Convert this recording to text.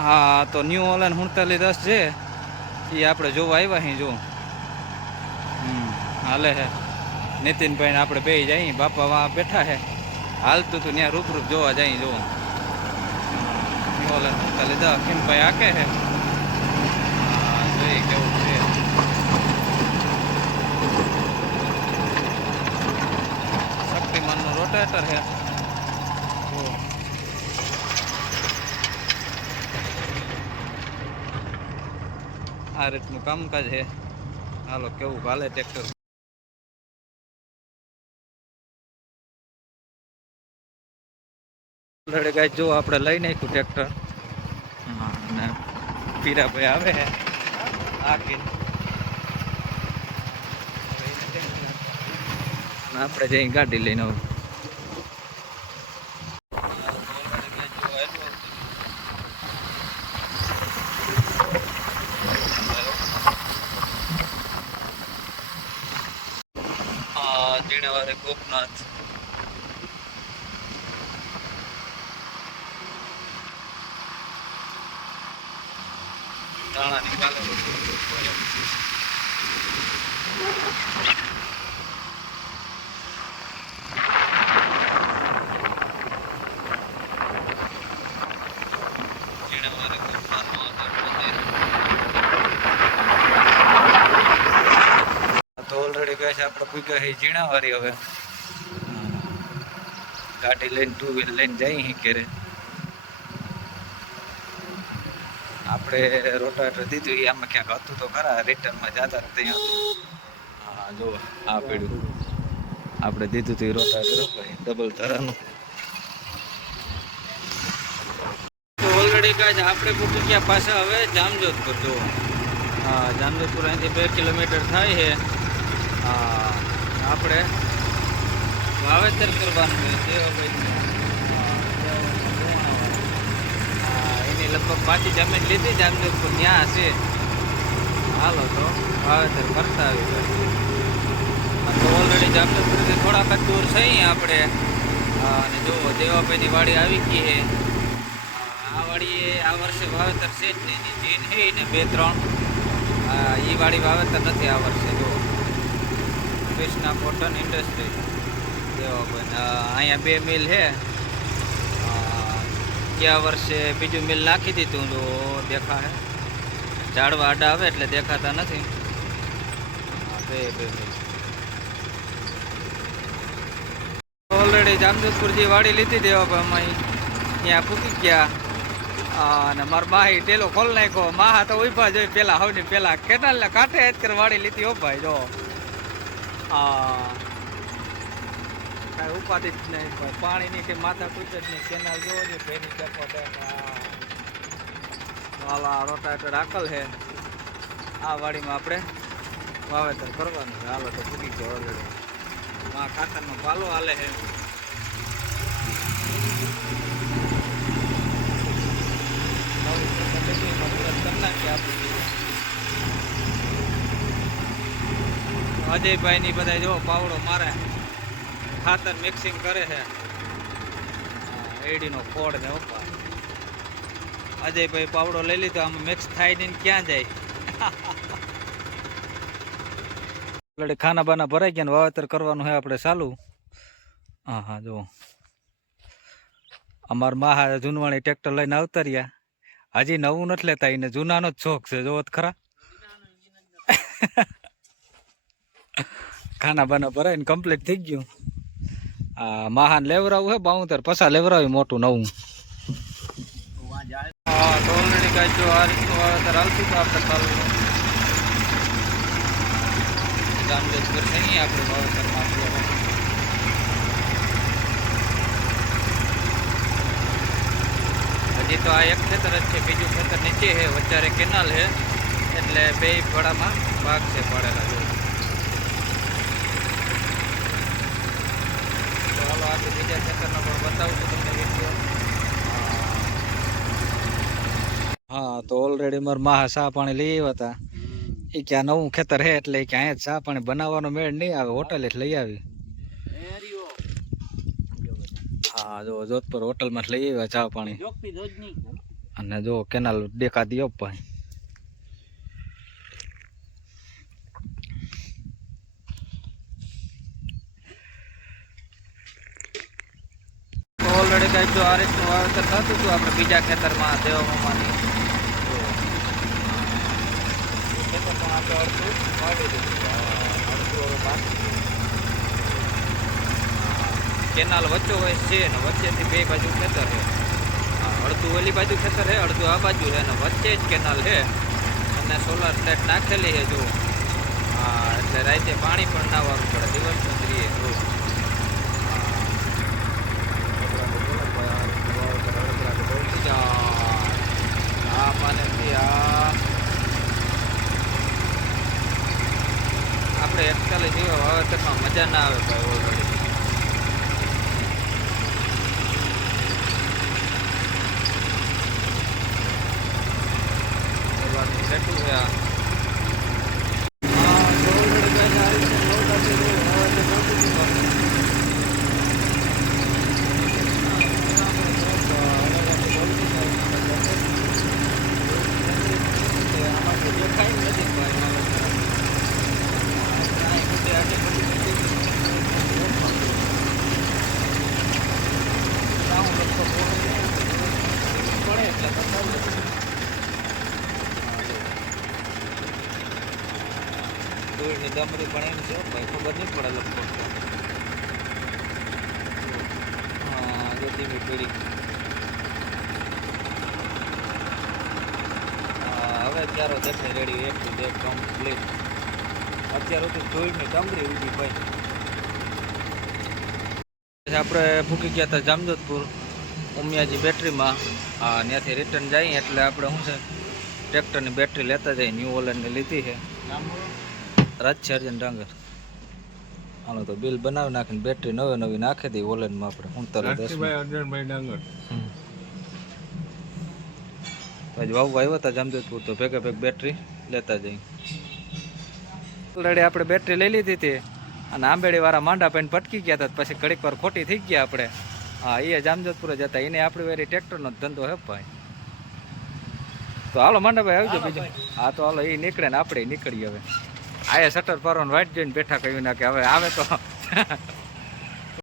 હા તો ન્યૂ ઓલાન 4710 છે એ આપણે જોવા આવ્યા અહીં જો હાલે હે નીતિનભાઈ ને આપણે બે જઈએ બાપા વાં બેઠા હે હાલતું તું ત્યાં રૂપ જોવા જઈએ જો ન્યૂ ઓલાન 4710 કેમ ભાઈ આકે હે જોઈએ કેવું છે શક્તિમાનનું રોટેટર હે આ રીતનું કામકાજ છે હાલો કેવું હાલે ટ્રેક્ટર ગાય જો આપણે લઈ નાખ્યું ટ્રેક્ટર અને પીરાભાઈ આવે છે આપણે જઈ ગાડી લઈને જીણાવારે ગોપનાથ દાણા નીકાલે જીણાવારે ગોપનાથ તો ઓલરેડી કહે છે આપણે પૂગ્યા છે જીણાવારી હવે ગાડી લઈને 2 વ્હીલ લઈને જઈ ઘેરે આપણે રોટાવેટર દીધું એ આમાં ક્યાંક હતું તો ખરા રિટર્નમાં જતા ત્યાં હા જો આ પડ્યું આપણે દીધું હતું એ રોટાવેટર ડબલ તરાનું તો ઓલરેડી કહે છે આપણે પૂકી ગયા પાછા હવે જામજોધપુર જો હા જામજોધપુર અહીંથી 2 કિલોમીટર થાય છે આપણે વાવેતર કરવાનું છે એની લગભગ પાછી જમીન લીધી જામજોધપુર ત્યાં હશે હાલો તો વાવેતર કરતા આવી તો ઓલરેડી જામજોધપુરથી થોડાક જ દૂર છે આપણે અને જો દેવાભાઈની વાડી આવી ગઈ છે આ વાડીએ આ વર્ષે વાવેતર છે જ નહીં જીન છે ને 2-3 એ વાડી વાવેતર નથી આ વર્ષે જો કૃષ્ણા કોટન ઇન્ડસ્ટ્રી અહીંયા 2 મિલ છે ગયા વર્ષે બીજું મિલ નાખી દીધું તો દેખા હે ઝાડવા આડા આવે એટલે દેખાતા નથી બે મિલ ઓલરેડી જામજોધપુર જે વાડી લીધી દેવા અમે ત્યાં પૂકી ગયા અને મારા માહી ટેલો ખોલ નાખ્યો માહા તો ઉભા જોઈ પેલા હવની પેલા કેનાલના કાંઠે જ કર વાડી લીધી હો ભાઈ જો કાંઈ ઉપાધિ જ નહીં પાણીની કે માથા કૂચ જ નહીં કેનાલ જોવો ને ભેની ડેપો વાલા રોટાવેટર આકલ છે આ વાડીમાં આપણે વાવેતર કરવાનું છે હાલો તો પૂકી ગયો ઓલરેડી આ ખાતરનો પાલો હાલે છે અજયભાઈ ની બધા જો પાવડો મારે ખાતર મિક્સિંગ કરે છે એડીનો ફોડ ને ઉપર અજયભાઈ પાવડો લઈ લીધો આમાં મિક્સ થાય ને ક્યાં જાય એટલે ખાના બાના ભરાઈ ગયા ને વાવેતર કરવાનું છે આપણે ચાલુ હા હા જો અમાર મહા જૂનવાણી ટ્રેક્ટર લઈને આવતા રહ્યા હજી નવું નથી લેતા એને જૂનાનો જ શોખ છે જોવો ખરા ખાના બાના ભરાઈને કમ્પ્લીટ થઈ ગયું આ મહાન લેવરાવું હે 72 પછા લેવરાવ્યું મોટું નવું હા તો ઓલરેડી કાંઈ જો આ રીતનું વાવેતર હાલતું તો આપણે ચાલુ જામજોધપુર છે નહીં આપણે વાવેતરમાં હજી તો આ એક ખેતર જ છે, બીજું ખેતર નીચે છે, વચ્ચારે કેનાલ છે, એટલે બે વાડામાં ભાગ છે પાડેલા. જો તો હાલો આપણે બીજા ખેતરનો પણ બતાવું છું તમને વિડીયો. હા, તો ઓલરેડી મારા માહ ચા પાણી લઈ આવ્યા હતા. એ કે આ નવું ખેતર છે એટલે કે અહીંયા ચા પાણી બનાવવાનો મેળ નહીં આવે, હોટલ જ લઈ આવી. હા, જો જોધપુર હોટલમાં લઈ આવ્યા ચા પાણી. અને જો કેનાલ દેખાતી ભાઈ. ઓલરેડી કઈ જો આ રીતનું વાવેતર થતું હતું આપણે બીજા ખેતરમાં દેવામાં ખેતર પણ આપણે અડધું વાવી દીધું. કેનાલ વચ્ચે હોય છે ને વચ્ચેથી બે બાજુ ખેતર છે. અડધું ઓલી બાજુ ખેતર છે, અડધું આ બાજુ છે, અને વચ્ચે જ કેનાલ છે અને સોલાર પ્લેટ નાખેલી છે. જો હા, એટલે રાતે પાણી પણ ના વારવું પડે, દિવસ સુધરીએ. આપણે 41 જેવા વાવેતરમાં મજા ના આવે ભાઈ. ઓલરેડી કેટલું છે આ? ધૂળની ડમરી પણ એમ છે ભાઈ, ખબર નહીં પડે લગભગ. હા, જો ધીમી પીડી. હવે ચારો દેખાય રેડી, એક ટુ એક કમ્પ્લીટ. અત્યાર સુધી ધૂળની ડમરી ઉભી ભાઈ. આપણે ભૂકી ગયા હતા જામજોધપુર ઉમિયાજી બેટરીમાં. હા, ત્યાંથી રિટર્ન જઈએ એટલે આપણે શું છે ટ્રેક્ટરની બેટરી લેતા જઈએ. ન્યૂ ઓલેન્ડની લીધી છે, રાજ છે અર્જન ડાંગર. હાલો તો બિલ બનાવી નાખીને બેટરી નવી નાખી દઈએ ઓલેન્ડમાં આપણે. 39 પછી વાવ આવ્યો હતા જામજોધપુર, તો ભેગા બેટરી લેતા જઈએ. ઓલરેડી આપણે બેટરી લઈ લીધી હતી અને આંબેડી વાળા માંડા પાઈને ભટકી ગયા હતા. પછી ઘડીક વાર ખોટી થઈ ગયા આપણે. હા, એ જામજોધપુર જ હતા. એને આપણે વેરી ટ્રેક્ટરનો ધંધો હે ભાઈ. તો હાલો માંડાભાઈ આવજો બીજું. હા, તો હાલો એ નીકળે ને આપણે નીકળીએ હવે. આયા શટર પારવાનું વાઇટ જોઈને બેઠા કહ્યું ના કે હવે આવે તો